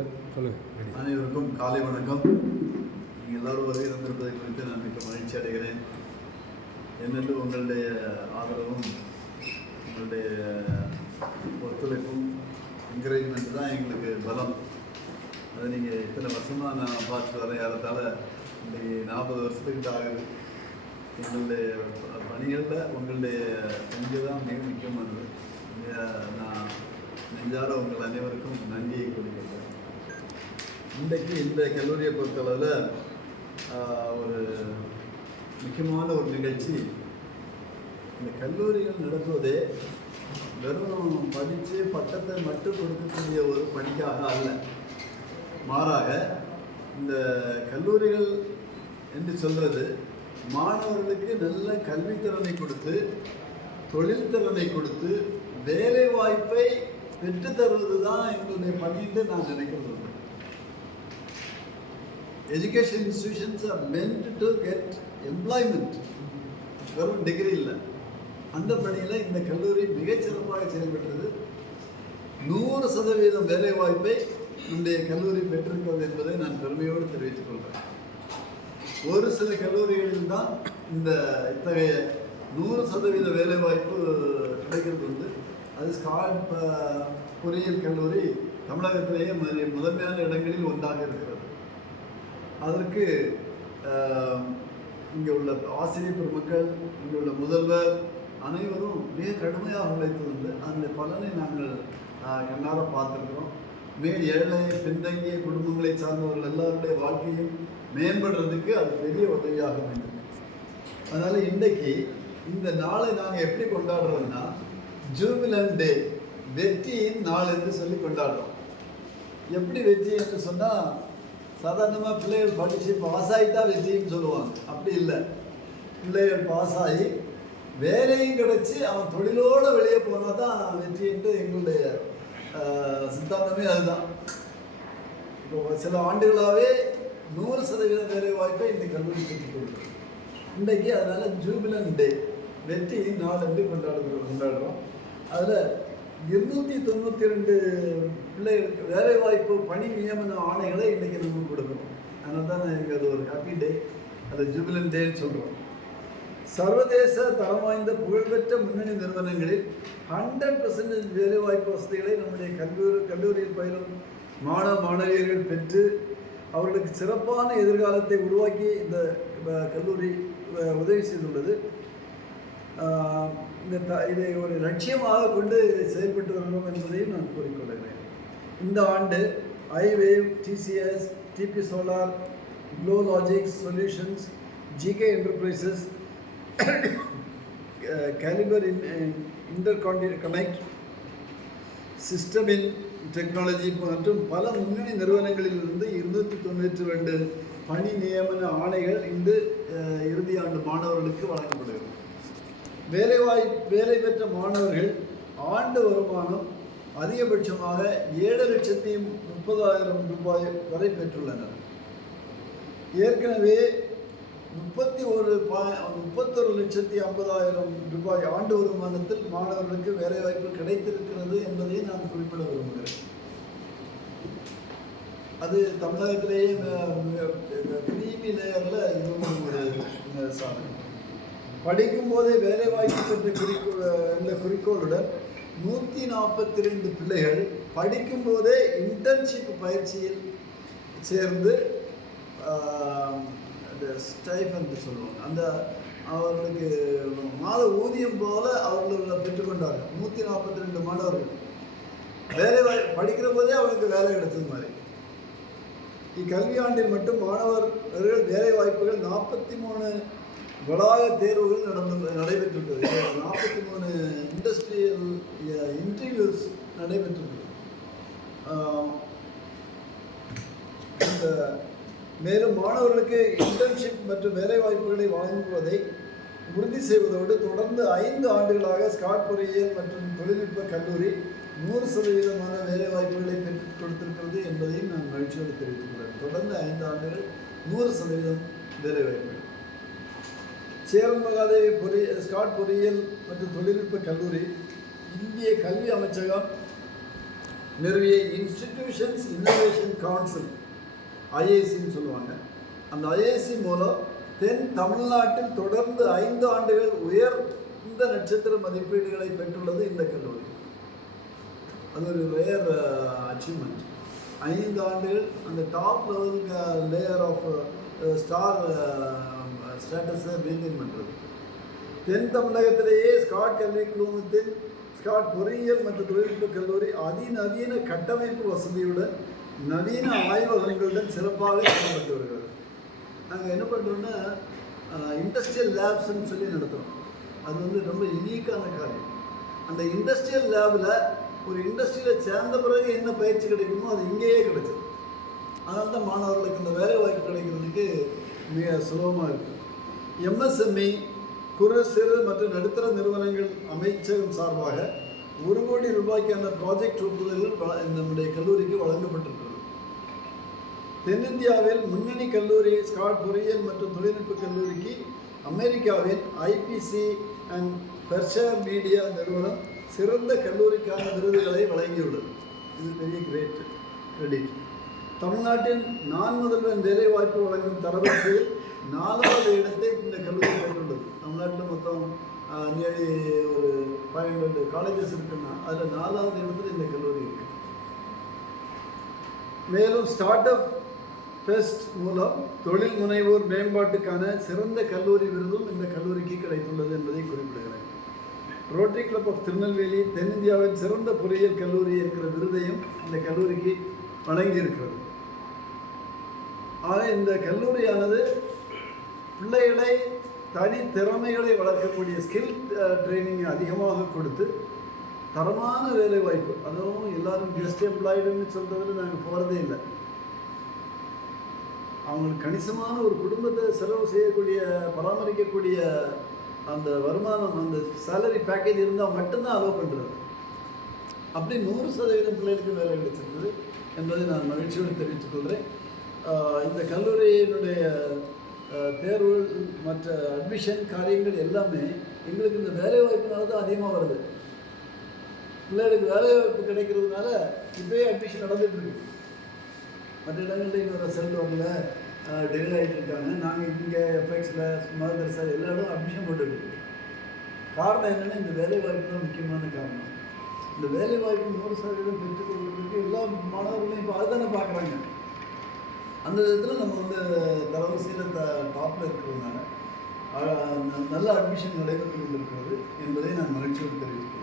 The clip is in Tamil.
அனைவருக்கும் காலை வணக்கம். நீங்கள் எல்லோரும் வருகை தந்திருப்பதை குறித்து நான் மிக மகிழ்ச்சி அடைகிறேன். என்னென்று உங்களுடைய ஆதரவும் உங்களுடைய ஒத்துழைப்பும் என்கரேஜ்மெண்ட் தான் எங்களுக்கு பலம். அதை நீங்கள் இத்தனை வருஷமாக நான் பார்த்துட்டு வரேன். ஏறத்தாழ இன்றைக்கி 40 வருஷத்துக்கிட்ட ஆகுது. எங்களுடைய பணிகளில் உங்களுடைய பங்கு தான் மிக முக்கியமானது. நான் நெஞ்சார உங்கள் அனைவருக்கும் நன்றியை கொடுக்கிறேன். இன்றைக்கு இந்த கல்லூரியை பொறுத்தளவில் ஒரு முக்கியமான ஒரு நிகழ்ச்சி. இந்த கல்லூரிகள் நடத்துவதே வெறும் படித்து பட்டத்தை மட்டும் கொடுக்கக்கூடிய ஒரு பணிக்காக அல்ல, மாறாக இந்த கல்லூரிகள் என்று சொல்கிறது மாணவர்களுக்கு நல்ல கல்வித்திறனை கொடுத்து, தொழில் திறனை கொடுத்து, வேலை வாய்ப்பை பெற்று தருவது தான் எங்களுடைய பணின்னு நான் நினைக்கிறது. Education institutions R meant to get employment, வெறும் டிகிரி இல்லை. அந்த பணியில் இந்த கல்லூரி மிகச்சிறப்பாக செயல்பட்டது. 100% வேலை வாய்ப்பை நம்முடைய கல்லூரி பெற்றிருக்கிறது என்பதை நான் பெருமையோடு தெரிவித்துக் கொள்கிறேன். ஒரு சில கல்லூரிகளில் தான் இந்த இத்தகைய 100% வேலை வாய்ப்பு கிடைக்கிறது உண்டு. அது ஸ்காட் பொறியியல் கல்லூரி தமிழகத்திலேயே முதன்மையான இடங்களில் ஒன்றாக இருக்கிறது. அதற்கு இங்கே உள்ள ஆசிரியர் பெருமக்கள், இங்கே உள்ள முதல்வர் அனைவரும் மிக கடுமையாக உழைத்ததுண்டு. அதனுடைய பலனை நாங்கள் கண்ணார பார்த்துருக்கிறோம். ஏழை பின்தங்கிய குடும்பங்களை சார்ந்தவர்கள் எல்லாருடைய வாழ்க்கையும் மேம்படுறதுக்கு அது பெரிய உதவியாக இருந்தது. அதனால் இன்றைக்கு இந்த நாளை நாங்கள் எப்படி கொண்டாடுறோம்னா, ஜூபிலண்ட் டே, வெற்றியின் நாள் என்று சொல்லி கொண்டாடுறோம். எப்படி வெற்றி என்று சொன்னால், சாதாரணமாக பிள்ளைகள் படித்து பாஸ் ஆகிட்டா வெற்றின்னு சொல்லுவாங்க. அப்படி இல்லை. பிள்ளைகள் பாஸ் ஆகி வேலையும் கிடச்சி அவன் தொழிலோடு வெளியே போனால் தான் வெற்றி என்று எங்களுடைய சித்தாந்தமே அதுதான். இப்போ சில ஆண்டுகளாகவே 100% வேலை வாய்ப்பை இந்த கல்லூரி பெற்றுக் கொடுக்குது. இன்றைக்கு அதனால் ஜூபிலண்ட் டே, வெற்றியின் நாள் என்று கொண்டாடுறோம். அதில் 292 பிள்ளைகளுக்கு வேலைவாய்ப்பு பணி நியமன ஆணைகளை இன்றைக்கி நம்ம கொடுக்கணும். அதனால தான் எங்கள் அது ஒரு ஹாப்பி டே, அது ஜூபிலண்ட் டேன்னு சொல்கிறோம். சர்வதேச தரம் வாய்ந்த புகழ்பெற்ற முன்னணி நிறுவனங்களில் 100% வேலைவாய்ப்பு வசதிகளை நம்முடைய கல்லூரியில் பயிலும் மாணவியர்கள் பெற்று அவர்களுக்கு சிறப்பான எதிர்காலத்தை உருவாக்கி இந்த கல்லூரி உதவி செய்துள்ளது. இதை ஒரு லட்சியமாக கொண்டு செயல்பட்டு வருகிறோம் என்பதையும் நான் கூறிக்கொள்கிறேன். இந்த ஆண்டு iWave, TCS, DP solar, glow logics solutions, GK enterprises, caliber interconnect, சிஸ்டமின் டெக்னாலஜி மற்றும் பல முன்னணி நிறுவனங்களிலிருந்து 292 பணி நியமன ஆணைகள் இந்த இறுதி ஆண்டு மாணவர்களுக்கு வழங்கப்படுகிறது. வேலை பெற்ற மாணவர்கள் ஆண்டு வருமானம் அதிகபட்சமாக 7,30,000 ரூபாய் வரை பெற்றுள்ளனர். ஏற்கனவே 31,50,000 ரூபாய் ஆண்டு வருமானத்தில் மாணவர்களுக்கு வேலைவாய்ப்பு கிடைத்திருக்கிறது என்பதை நான் குறிப்பிட விரும்புகிறேன். அது தமிழகத்திலேயே கிரீமி லேயரில் இதுவும் ஒரு சாதனை. படிக்கும் போதே வேலைவாய்ப்பு என்ற குறிக்கோளுடன் 142 பிள்ளைகள் படிக்கும் போதே இன்டர்ன்ஷிப் பயிற்சியில் சேர்ந்து ஸ்டைஃபண்ட் சொல்லுவாங்க, அந்த அவர்களுக்கு மாத ஊதியம் போல அவர்கள் பெற்றுக்கொண்டார்கள். 142 மாணவர்கள் வேலைவாய்ப்பு படிக்கிற போதே அவர்களுக்கு வேலை கிடைச்சது மாதிரி. இக்கல்வியாண்டில் மட்டும் மாணவர்கள் வேலை வாய்ப்புகள் 43 வளாக தேர்வுகள் நடைபெற்றிருக்கிறது. 43 இண்டஸ்ட்ரியல் இன்டர்வியூஸ் நடைபெற்றிருக்கிறது. மேலும் மாணவர்களுக்கு இன்டர்ன்ஷிப் மற்றும் வேலைவாய்ப்புகளை வழங்குவதை உறுதி செய்வதோடு தொடர்ந்து 5 ஆண்டுகளாக ஸ்காட் பொறியியல் மற்றும் தொழில்நுட்ப கல்லூரி 100% வேலைவாய்ப்புகளை பெற்றுக் கொடுத்திருக்கிறது என்பதையும் நான் மகிழ்ச்சியோடு தெரிவித்துள்ளேன். தொடர்ந்து 5 ஆண்டுகள் 100% வேலைவாய்ப்புகள். சேரன் மகாதேவி ஸ்காட் பொறியியல் மற்றும் தொழில்நுட்ப கல்லூரி இந்திய கல்வி அமைச்சகம் நிறுவிய இன்ஸ்டிடியூஷன்ஸ் இன்னோவேஷன் கவுன்சில், ஐஐசின்னு சொல்லுவாங்க. அந்த ஐஐசி மூலம் தென் தமிழ்நாட்டில் தொடர்ந்து 5 ஆண்டுகள் உயர்ந்த நட்சத்திர மதிப்பீடுகளை பெற்றுள்ளது இந்த கல்லூரி. அது ஒரு ரேர் அச்சீவ்மெண்ட். 5 ஆண்டுகள் அந்த top level layer of star ஸ்டேட்டஸை மெயின்டைன் பண்ணுறது. தென் தமிழகத்திலேயே ஸ்காட் கல்வி குழுமத்தின் ஸ்காட் பொறியியல் மற்றும் தொழில்நுட்ப கல்லூரி அதிநவீன கட்டமைப்பு வசதியுடன் நவீன ஆய்வகங்களுடன் சிறப்பாக செயல்பட்டு வருகிறது. நாங்கள் என்ன பண்ணுறோன்னா இண்டஸ்ட்ரியல் லேப்ஸ்ன்னு சொல்லி நடத்துகிறோம். அது வந்து ரொம்ப யூனிக்கான காரியம். அந்த இண்டஸ்ட்ரியல் லேபில் ஒரு இண்டஸ்ட்ரியில் சேர்ந்த பிறகு என்ன பயிற்சி கிடைக்குமோ அது இங்கேயே கிடைச்சிது. அதனால தான் மாணவர்களுக்கு இந்த வேலை வாய்ப்பு கிடைக்கிறதுக்கு மிக சுலபமாக இருக்குது. எம்எஸ்எம்இ குறு சிறு மற்றும் நடுத்தர நிறுவனங்கள் அமைச்சகம் சார்பாக 1 கோடி ரூபாய்க்கான ப்ராஜெக்ட் ஒப்புதல்கள் நம்முடைய கல்லூரிக்கு வழங்கப்பட்டிருக்கிறது. தென்னிந்தியாவில் முன்னணி கல்லூரி ஸ்காட் பொறியியல் மற்றும் தொழில்நுட்ப கல்லூரிக்கு அமெரிக்காவின் ஐபிசி அண்ட் பெர்ஷர் மீடியா நிறுவனம் சிறந்த கல்லூரிக்கான விருதுகளை வழங்கியுள்ளது. இது பெரிய கிரெடிட். தமிழ்நாட்டின் முதல்வன் வேலைவாய்ப்பு வழங்கும் தரவரிசையில் 4வது இடத்தை இந்த கல்லூரி பெற்றுள்ளது. தமிழ்நாட்டில் மொத்தம் நியர்லி ஒரு 500 காலேஜஸ் இருக்குன்னா அதில் 4வது இடத்துல இந்த கல்லூரி இருக்கு. மேலும் ஸ்டார்ட் அப் ஃபெஸ்ட் மூலம் தொழில் முனைவோர் மேம்பாட்டுக்கான சிறந்த கல்லூரி விருதும் இந்த கல்லூரிக்கு கிடைத்துள்ளது என்பதை குறிப்பிடுகிறேன். ரோட்டரி கிளப் ஆஃப் திருநெல்வேலி தென்னிந்தியாவின் சிறந்த பொறியியல் கல்லூரி என்கிற விருதையும் இந்த கல்லூரிக்கு வழங்கியிருக்கிறது. ஆக இந்த கல்லூரியானது பிள்ளைகளை தனி திறமைகளை வளர்க்கக்கூடிய ஸ்கில் ட்ரைனிங் அதிகமாக கொடுத்து தரமான வேலை வாய்ப்பு, அதுவும் எல்லாரும் கெஸ்ட் எம்ப்ளாய்டுன்னு சொல்கிறதுல நாங்கள் போகிறதே இல்லை. அவங்களுக்கு கணிசமான ஒரு குடும்பத்தை செலவு செய்யக்கூடிய பராமரிக்கக்கூடிய அந்த வருமானம், அந்த சேலரி பேக்கேஜ் இருந்தால் மட்டும்தான் அலோவ் பண்ணுறது. அப்படி 100% பிள்ளைகளுக்கு வேலை கிடைச்சிருந்தது என்பதை நான் மகிழ்ச்சியோடு தெரிவித்துக் கொள்கிறேன். இந்த கல்லூரியினுடைய தேர்வு மற்ற அட்மிஷன் காரியங்கள் எல்லாமே எங்களுக்கு இந்த வேலைவாய்ப்புனால தான் அதிகமாக வருது. பிள்ளைகளுக்கு வேலைவாய்ப்பு கிடைக்கிறதுனால இப்போயே அட்மிஷன் நடந்துகிட்ருக்கு. மற்ற இடங்களில் இன்னொரு ரிசல்ட் வரல, டிலே ஆகிட்டு இருக்காங்க. நாங்கள் இங்கே எஃப்எக்ஸில் மதர்ஸா எல்லா இடம் அட்மிஷன் போட்டுருக்கு. காரணம் என்னென்னா இந்த வேலைவாய்ப்பு தான் முக்கியமான காரணம். இந்த வேலைவாய்ப்பு 100% பெற்றுக்கொள்வதற்கு எல்லா மாணவர்களையும் இப்போ அதுதானே பார்க்குறாங்க. அந்த விதத்தில் நம்ம வந்து தரவரிசையில் டாப்பில் இருக்கிறதுனால நல்ல அட்மிஷன் நடைபெற்று கொண்டிருக்கிறது என்பதை நான் மகிழ்ச்சியோடு தெரிவித்துக்கிறேன்.